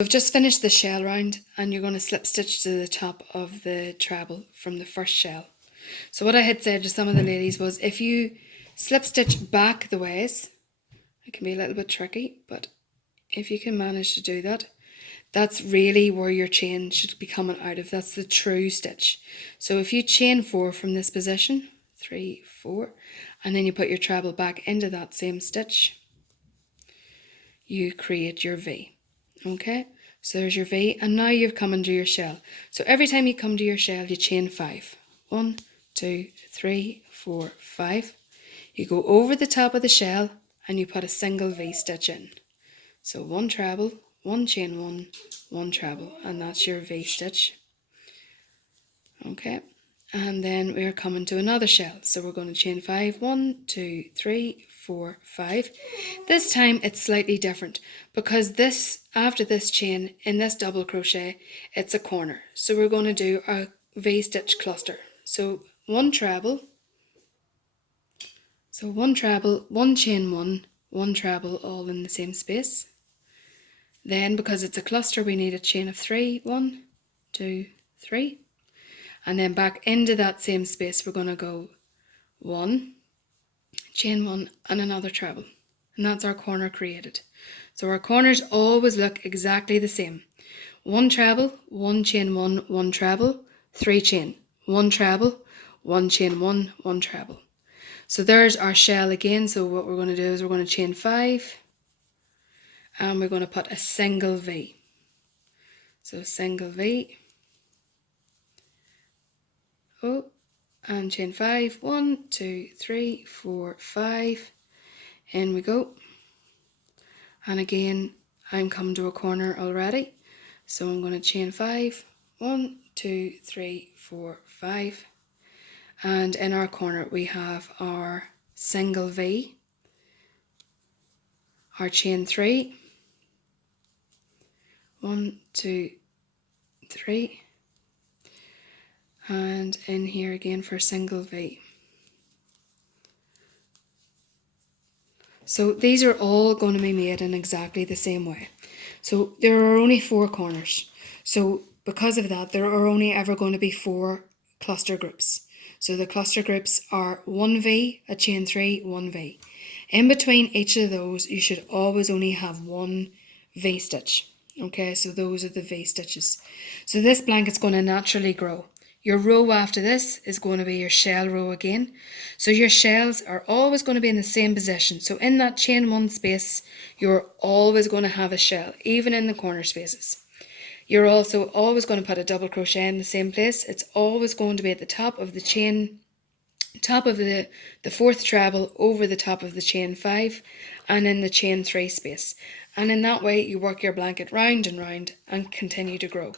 We've just finished the shell round, and you're going to slip stitch to the top of the treble from the first shell. So what I had said to some of the ladies was, if you slip stitch back the ways, it can be a little bit tricky, but if you can manage to do that, that's really where your chain should be coming out of. That's the true stitch. So if you chain 4 from this position, 3, 4, and then you put your treble back into that same stitch, you create your V. Okay, so there's your V, and now you've come into your shell. So every time you come to your shell, you chain 5. 1, 2, 3, 4, 5. You go over the top of the shell and you put a single V stitch in. So 1 treble, 1 chain 1, 1 treble, and that's your V stitch. Okay, and then we're coming to another shell. So we're going to chain 5, 1, 2, 3, 4, 5. This time it's slightly different, because this, after this chain in this double crochet, it's a corner. So we're going to do a V stitch cluster. So 1 treble, 1 treble, 1 chain 1, 1 treble, all in the same space. Then, because it's a cluster, we need a chain of 3, 1, 2, 3. And then back into that same space, we're going to go 1, chain 1, and another treble. And that's our corner created. So our corners always look exactly the same. 1 treble, 1 chain 1, 1 treble, 3 chain, 1 treble, 1 chain 1, 1 treble. So there's our shell again. So what we're going to do is we're going to chain 5, and we're going to put a single V. So single V. Oh, and chain 5, 1, 2, 3, 4, 5. In we go. And again, I'm come to a corner already. So I'm going to chain 5, 1, 2, 3, 4, 5. And in our corner we have our single V, our chain 3, 1, 2, 3, and in here again for a single V. So these are all going to be made in exactly the same way. So there are only 4 corners. So because of that, there are only ever going to be 4 cluster groups. So the cluster groups are 1 V, a chain 3, 1 V. In between each of those, you should always only have 1 V stitch. Okay, so those are the V stitches. So this blanket's going to naturally grow. Your row after this is going to be your shell row again. So your shells are always going to be in the same position. So in that chain 1 space, you're always going to have a shell, even in the corner spaces. You're also always going to put a double crochet in the same place. It's always going to be at the top of the chain, top of the 4th treble, over the top of the chain 5, and in the chain 3 space. And in that way, you work your blanket round and round and continue to grow.